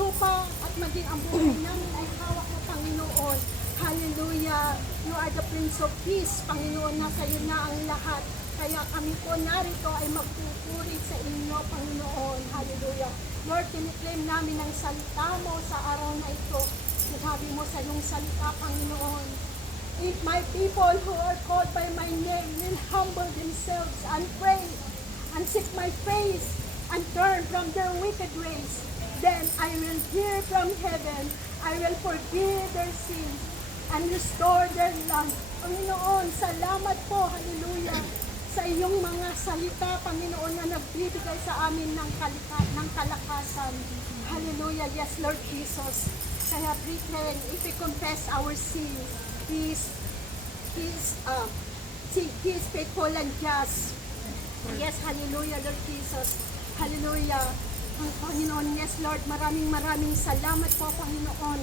lupa at maging ang buhay namin ay hawak mo, Panginoon. Hallelujah. You are the Prince of Peace, Panginoon. Nasa iyo na ang lahat. Kaya kami po narito ay magpupuri sa inyo, Panginoon. Hallelujah. Lord, tiniklaim namin ang salita mo sa araw na ito. Sinabi mo sa iyong salita, Panginoon. If my people who are called by my name will humble themselves and pray and seek my face and turn from their wicked ways, then I will hear from heaven, I will forgive their sins and restore their land. Panginoon, salamat po, hallelujah, sa iyong mga salita, Panginoon, na nagbibigay sa amin ng kalakasan. Hallelujah, yes, Lord Jesus. Kaya brethren, if we confess our sins, He is faithful and just. Yes, hallelujah, Lord Jesus. Hallelujah. Ang Panginoon, yes, Lord, maraming salamat po, Panginoon,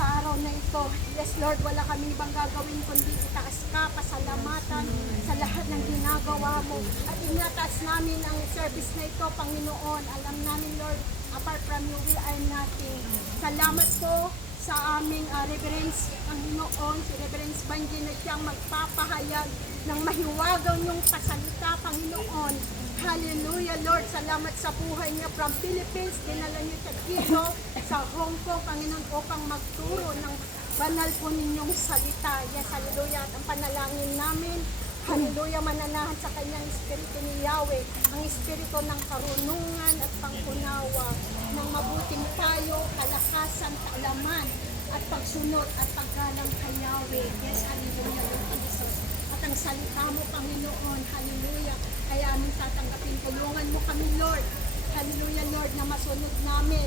sa araw na ito. Yes, Lord, wala kami ibang gagawin kundi itaas ka, pasalamatan sa lahat ng ginagawa mo. At inataas namin ang service na ito, Panginoon. Alam namin, Lord, apart from you, we are nothing. Salamat po sa aming reverence, Panginoon, si Reverence Banji na siyang magpapahayag ng mahiwagang yung pasalita, Panginoon. Hallelujah, Lord. Salamat sa buhay niya from Philippines. Dinala niyo siya dito sa Hong Kong, Panginoon, upang magturo ng banal po ninyong salita. Yes, hallelujah. At ang panalangin namin, hallelujah, mananahan sa kanyang espiritu ni Yahweh, ang espiritu ng karunungan at pangunawa, ng mabuting payo, kalakasan, kaalaman, at pagsunod at paggalang kay Yahweh. Yes, hallelujah, Lord Jesus. At ang salita mo, Panginoon, hallelujah, kaya aming tatanggapin. Tulungan mo kami, Lord. Hallelujah, Lord, na masunod namin.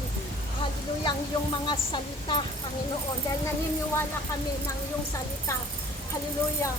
Hallelujah, ang iyong mga salita, Panginoon. Dahil naniniwala kami ng iyong salita. Hallelujah.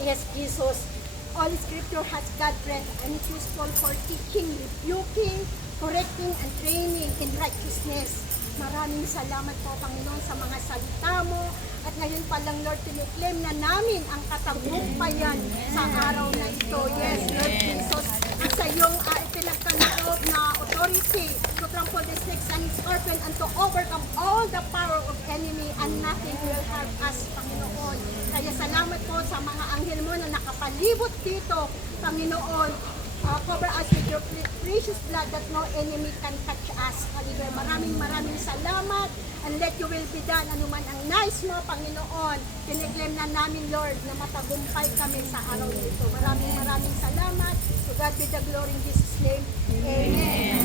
Yes, Jesus. All scripture has God breath and is useful for teaching, rebuking, correcting, and training in righteousness. Maraming salamat po, Panginoon, sa mga salita mo. At ngayon pa lang, Lord, tiniklaim na namin ang katagumpayan sa araw na ito. Yes, Lord Jesus. At sa iyong pinagkaloob na authority to trample the snakes and scorpion and to overcome all the power of enemy, and nothing will harm us, Panginoon. Kaya salamat po sa mga anghel mo na nakapalibot dito, Panginoon. Cover us with your precious blood that no enemy can touch us. Hallelujah. Maraming salamat, and let your will be done. Ano man ang nais mo, Panginoon, tiniklaim na namin, Lord, na matagumpay kami sa araw nito. Maraming salamat. To God be the glory in Jesus' name. Amen.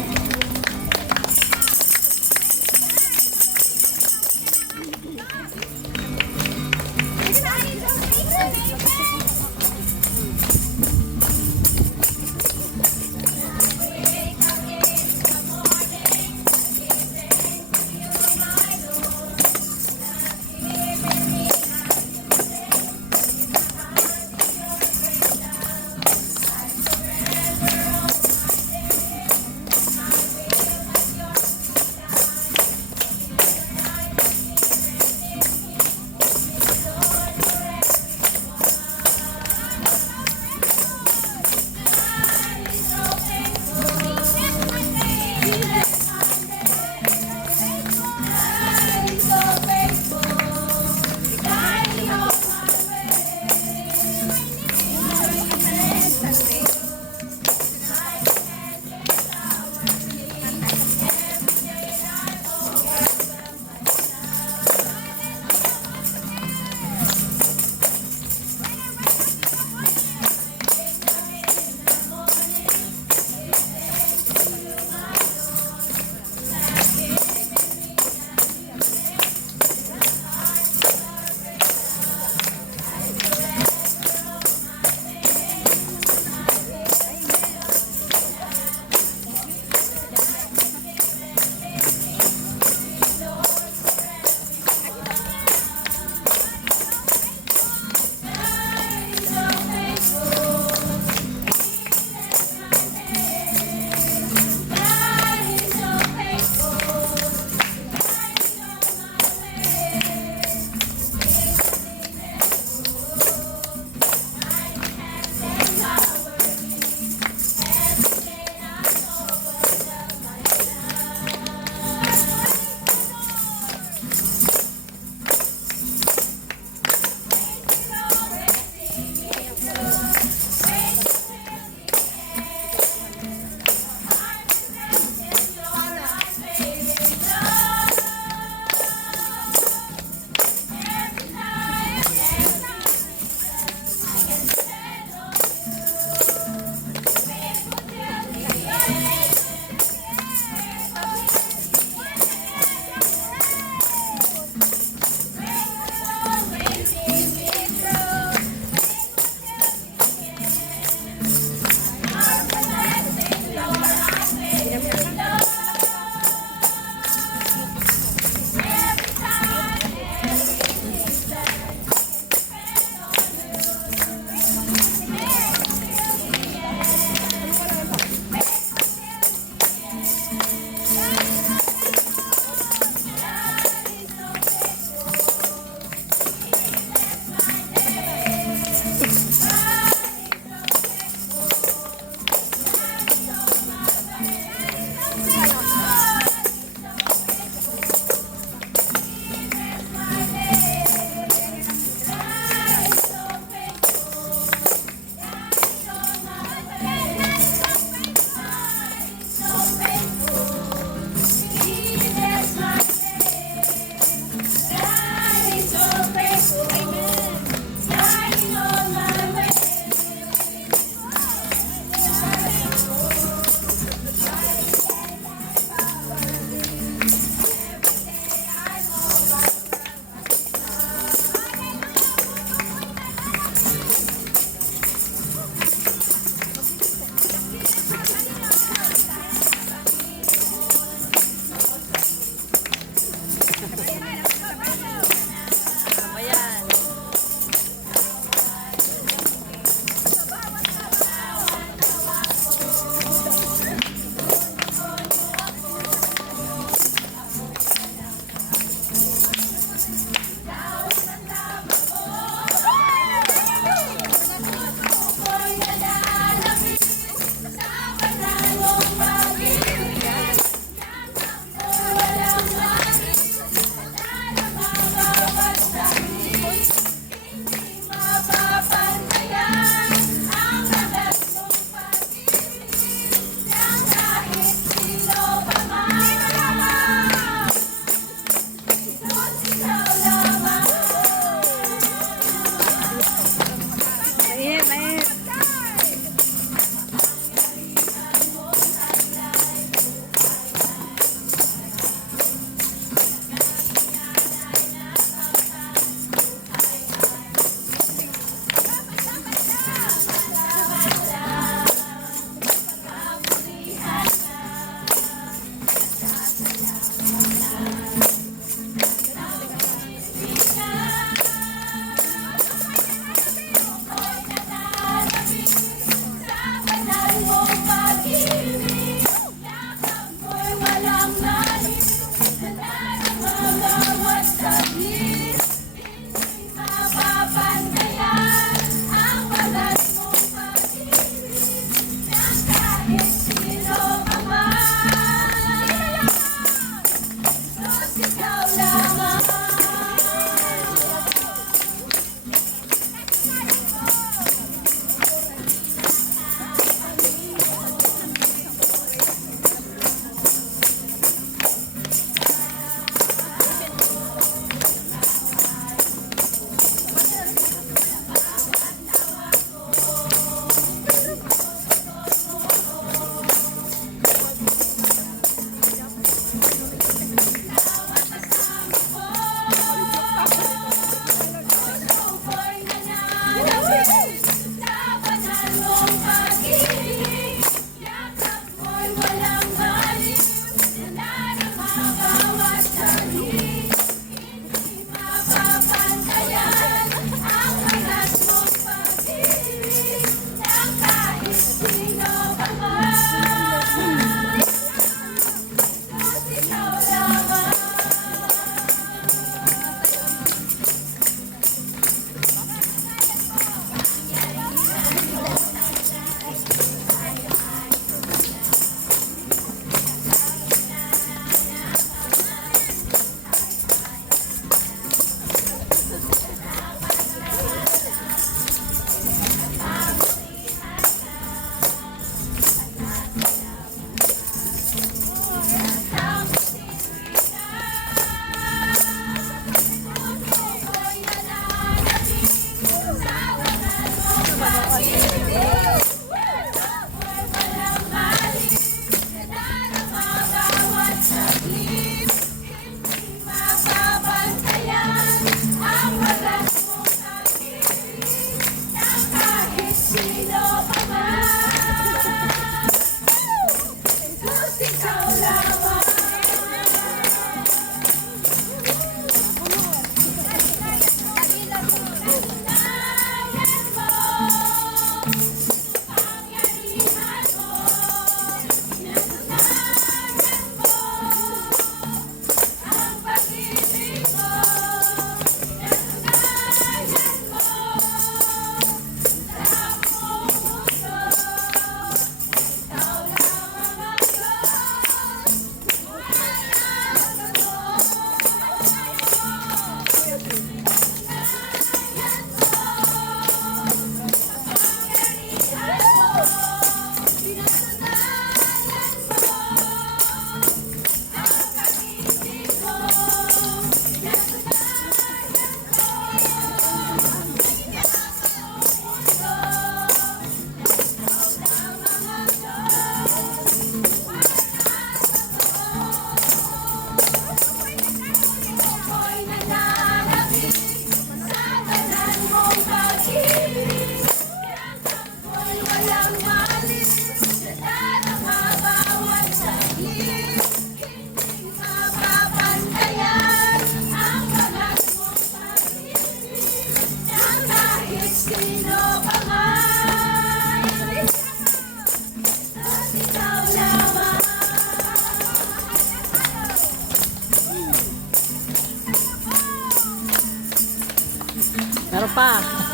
tropa.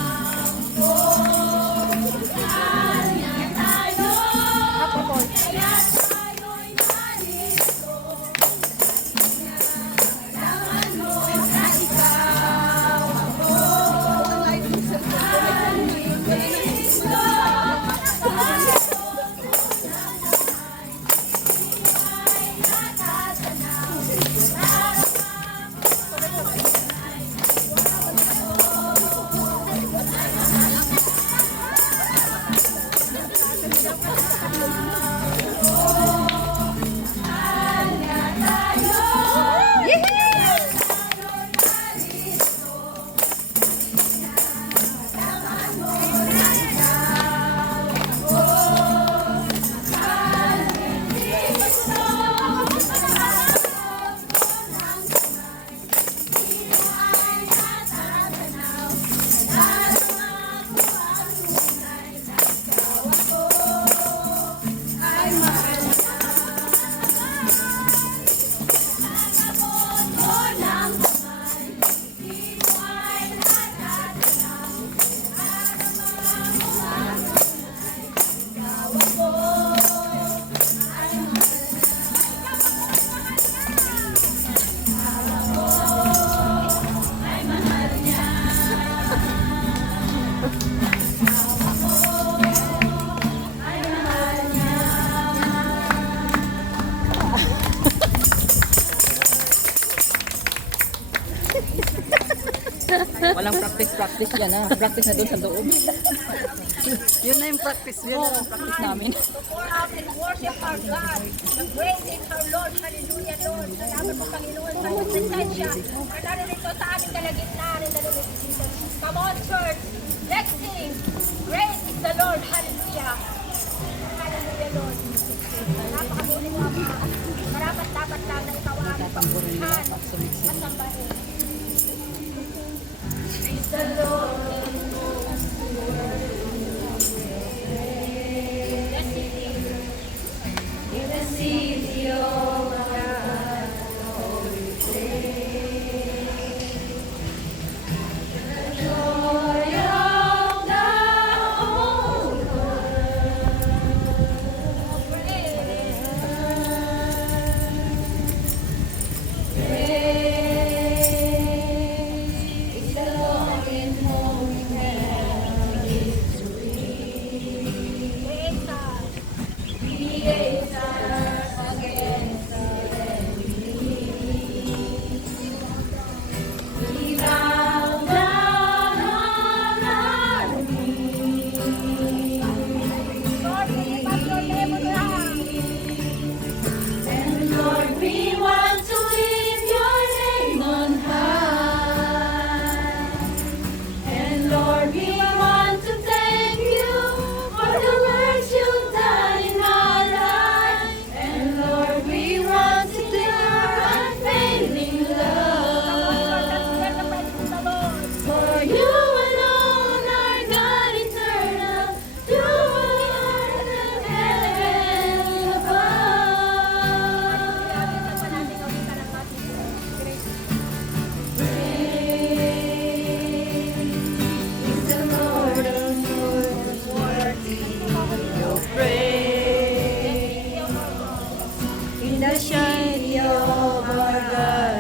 Walang practice yan ha. Practice na doon sa loob. Yun na yung practice. Yun na yung Practice namin. Pour out and worship our God. The great is our Lord. Hallelujah, Lord. Salamat po, Panginoon, sa iyong presensya. Na naririto sa aming kalagitnaan in the name of Jesus. Come on, church. Let's sing. Great is the Lord. Hallelujah. Hallelujah, Lord. Napakabuling mo, Ama. Marapat dapat lang na ikaw ang aming pagpurihan at sambahin. Praise the Lord. the shine of our God.